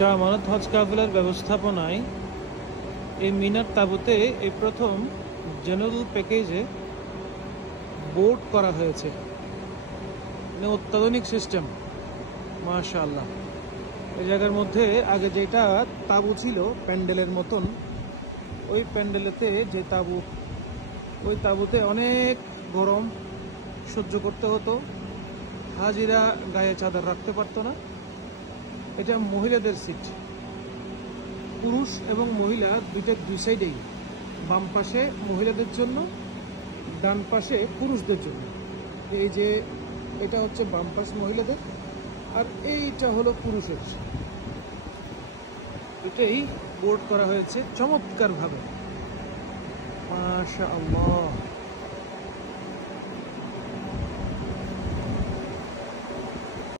শাহ আমানত হজ কাফেলার ব্যবস্থাপনায় এই মিনার তাঁবুতে এই প্রথম জেনারেল প্যাকেজে বোট করা হয়েছে। মানে অত্যাধুনিক সিস্টেম, মাশাআল্লাহ। এই জায়গার মধ্যে আগে যেটা তাঁবু ছিল প্যান্ডেলের মতন, ওই প্যান্ডেলেতে যে তাঁবু, ওই তাঁবুতে অনেক গরম সহ্য করতে হতো, হাজিরা গায়ে চাদর রাখতে পারতো না। এটা মহিলাদের সিট, পুরুষ এবং মহিলা দুই সাইডেই, বাম পাশে মহিলাদের জন্য, ডান পাশে পুরুষদের জন্য। এই যে এটা হচ্ছে বাম পাশ মহিলাদের, আর এইটা হলো পুরুষের। এটাই বোর্ড করা হয়েছে চমৎকার ভাবে, মাশাআল্লাহ।